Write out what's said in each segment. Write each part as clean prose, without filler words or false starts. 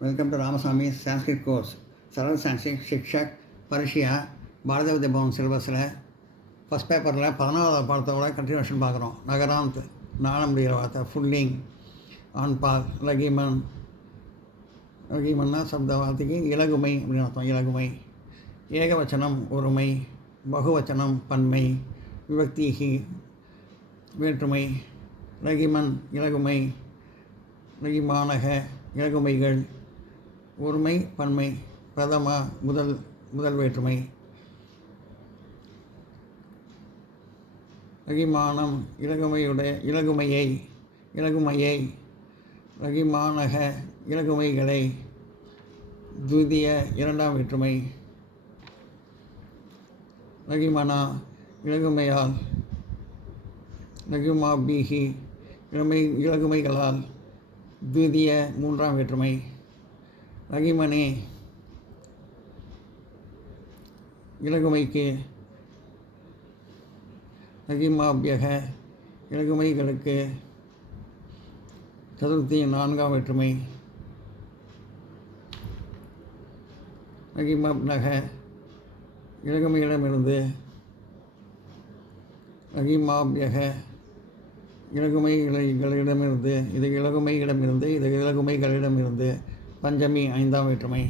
Welcome to Ramaswamy Sanskrit course सरल संस्कृत शिक्षक பரிஷியா பாரத வித்யா பவன் சிலபஸில் ஃபஸ்ட் பேப்பரில் 14வது பாடத்தோட கண்டினியூஷன் பார்க்குறோம். நகராந்த் நாளம் முடிகிற வார்த்தை ஃபுல்லிங் ஆண்பால் லகிமன். லகிமன்னா சப்த வார்த்தைக்கு இலகுமை அப்படின்னு அர்த்தம். இலகுமை ஏகவச்சனம் ஒருமை, பகுவச்சனம் பன்மை, விபக்திகி வேற்றுமை. லகிமன் இலகுமை, லகிமானக இலகுமைகள், ஒருமை பன்மை, பிரதமா முதல் வேற்றுமை. லகிமானம் இலகுமையை, லகிமானக இலகுமைகளை, துதிய இரண்டாம் வேற்றுமை. லகிமனா இலகுமையால், லகுமாபிகி இலகுமைகளால், துதிய மூன்றாம் வேற்றுமை. லகிமனே இலகுமைக்கு, லகிமாபியக இலகுமைகளுக்கு, சதுர்த்தி நான்காம் வேற்றுமை. லகிமப்னக இலகுமைகளிடமிருந்து, லகிமாபியக இலகுமைகளிடமிருந்து, இது இலகுமைகளிடமிருந்து, பஞ்சமி ஐந்தாம் வேற்றுமை.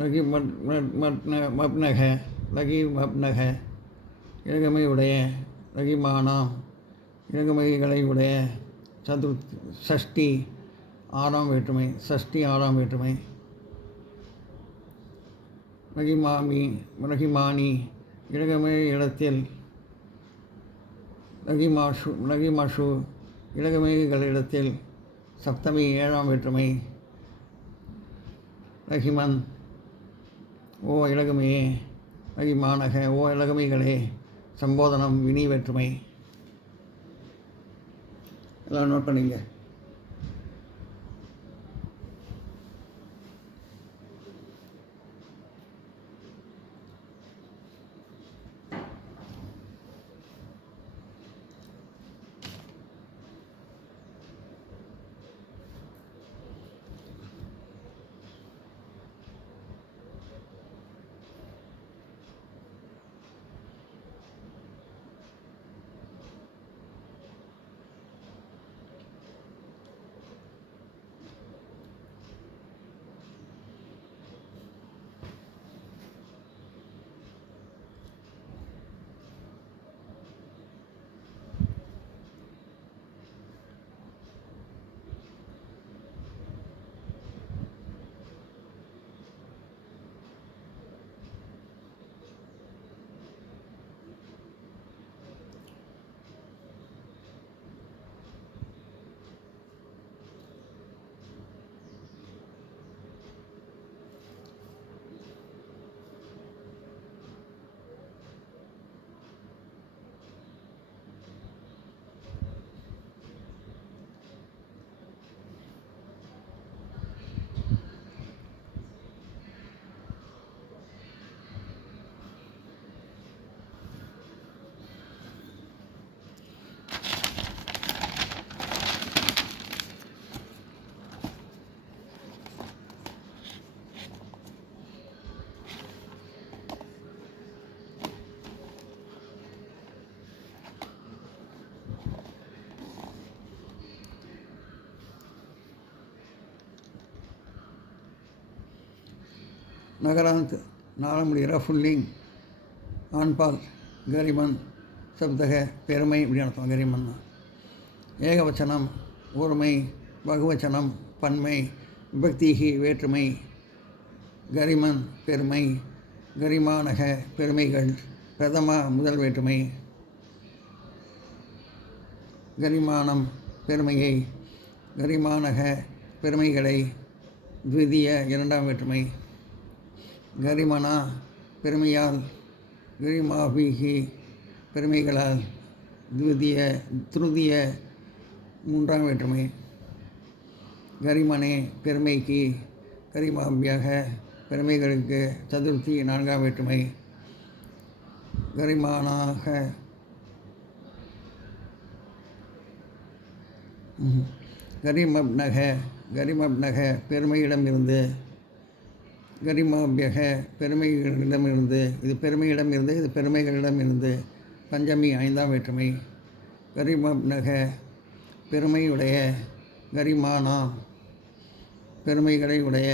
லகிமப்னக இலகுமையுடைய, லகிமானாம் இலகுமைகளை உடைய, சஷ்டி ஆறாம் வேற்றுமை. லகிமானி இலகுமை இடத்தில், லகிமஷு இலகுமைகளிடத்தில், சப்தமி ஏழாம் வேற்றுமை. லகிமன் ஓ இலகுமையே, லகிமானக ஓ இலகுமைகளே, சம்போதனம் வினி வேற்றுமை. எல்லாம் நோட் பண்ணிங்க. நகராந்த் நாளம் முடிகிற ஃபுல்லிங் ஆண்பால் கரிமன் சப்தக பெருமை இப்படி அர்த்தம். கரிமன்னா ஏகவச்சனம் ஒருமை, பகுவச்சனம் பன்மை, விபக்திகி வேற்றுமை. கரிமன் பெருமை, கரிமானக பெருமைகள், பிரதமா முதல் வேற்றுமை. கரிமானம் பெருமையை, கரிமானக பெருமைகளை, த்விதிய இரண்டாம் வேற்றுமை. கரிமனா பெருமையால், கரிமாபிகி பெருமைகளால், திருதிய மூன்றாம் வேற்றுமை. கரிமனே பெருமைக்கு, கரிமாபியாக பெருமைகளுக்கு, சதுர்த்தி நான்காம் வேற்றுமை. கரிமானாக கரிமப்னக கரிமப்னக பெருமையிடமிருந்து, கரிமாபியக பெருமைகளிடமிருந்து, இது பெருமையிடமிருந்து, இது பெருமைகளிடமிருந்து. பஞ்சமி ஐந்தாம் வேற்றுமை. கரிமப்னக பெருமையுடைய, கரிமானா பெருமைகளை உடைய.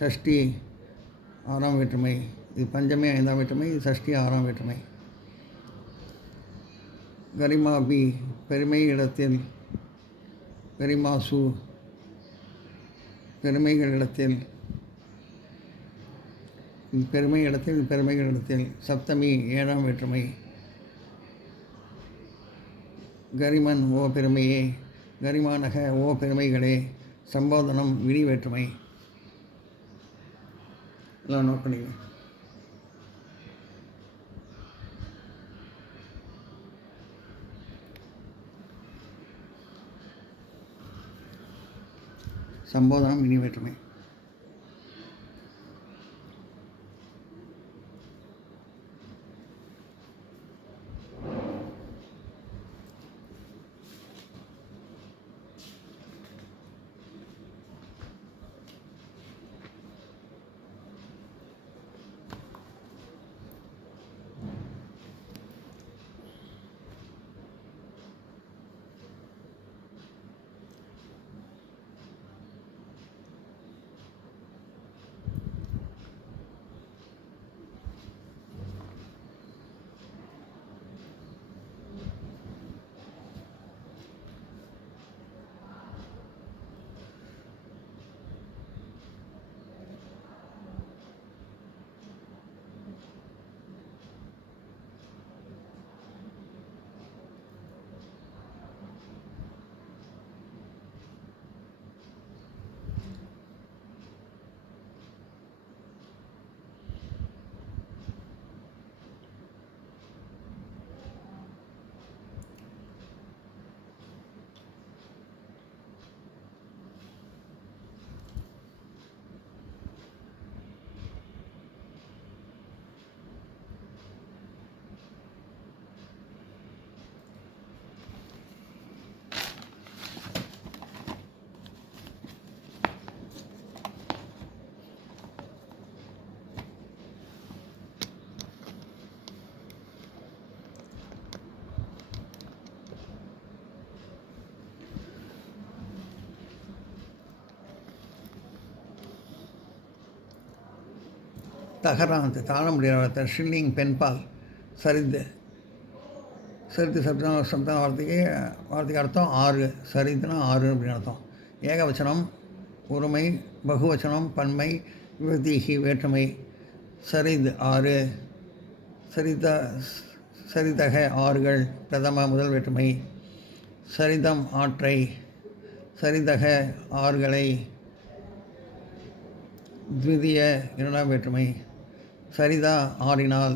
ஷஷ்டி ஆறாம் வேற்றுமை. இது பஞ்சமி ஐந்தாம் வேற்றுமை, இது சஷ்டி ஆறாம் வேற்றுமை. கரிமாபி பெருமை இடத்தில், கரிமாசு பெருமைகளிடத்தில், பெருமை இடத்தில், பெருமைகளிடத்தில். சப்தமி ஏழாம் வேற்றுமை. கரிமன் ஓ பெருமையே, கரிமானக ஓ பெருமைகளே. சம்போதனம் விடி வேற்றுமை. எல்லாம் நோட் பண்ணிங்க. சம்போதனம் விடி வேற்றுமை. தகராந்து தாழ முடியாத ஷில்லிங் பெண்பால். சரித்து சரித்து சப்தம் வார்த்தைக்கு அர்த்தம் ஆறு. சரித்துனா ஆறு அப்படின்னு அர்த்தம். ஏகவச்சனம் ஒருமை, பகுவச்சனம் பன்மை, விபத்திகி வேற்றுமை. சரித் ஆறு. சரிதக ஆறுகள் பிரதம முதல் வேற்றுமை. சரிதம் ஆற்றை, சரிதக ஆறுகளை த்விதிய இரண்டாம் வேற்றுமை. சரிதா ஆறினால்.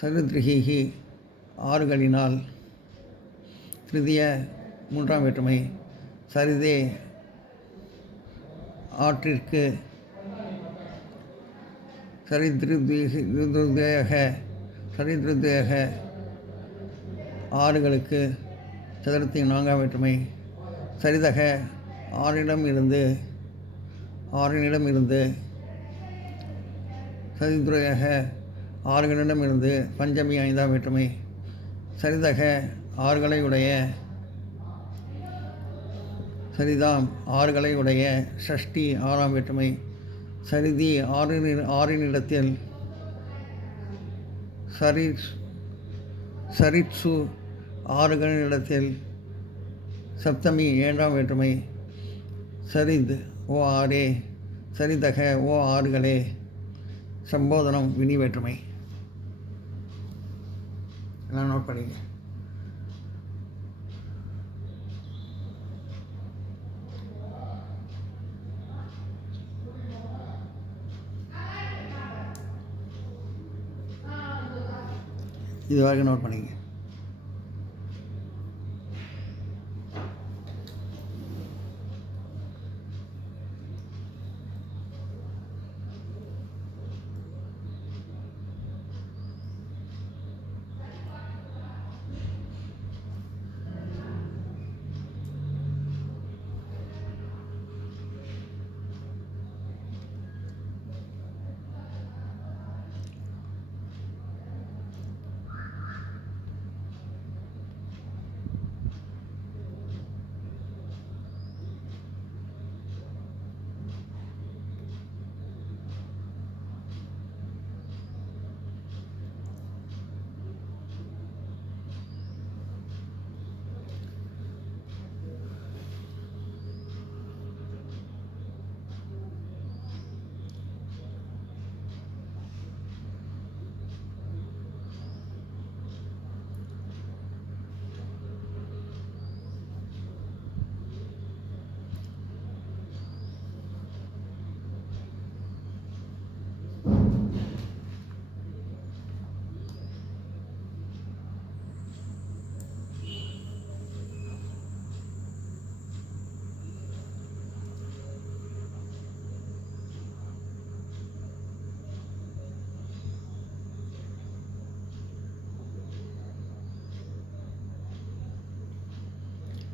சரித்ரிஹி ஆறுகளினால். திருதிய மூன்றாம் வேற்றுமை. சரிதே ஆற்றிற்கு. சரித்ருதேக ஆறுகளுக்கு. சதுர்த்தி நான்காம் வேற்றுமை. சரிதக ஆறினிடமிருந்து. சரித்ருதேக ஆறுகளிடமிருந்து. பஞ்சமி ஐந்தாம் வேற்றுமை. சரிதக ஆறுகளை உடைய. சரிதாம் ஆறுகளை உடைய. ஷஷ்டி ஆறாம் வேற்றுமை. சரிதி ஆறினிடத்தில். சரிட்சு ஆறுகளிடத்தில். சப்தமி ஏழாம் வேற்றுமை. சரித் ஓ ஆறே, சரிதக ஓ ஆறுகளே. சம்போதனம் வினி வேற்றுமை. எல்லாம் நோட் பண்ணிங்க. இது வரைக்கும் நோட் பண்ணிங்க.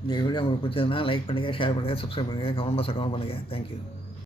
இந்த வீடியோ உங்களுக்கு பிடிச்சதுன்னா லைக் பண்ணுங்கள், ஷேர் பண்ணுங்கள், சப்ஸ்கிரைப் பண்ணுங்கள், கமெண்ட் பாக்ஸில் கமெண்ட் பண்ணுங்கள். தேங்க்யூ.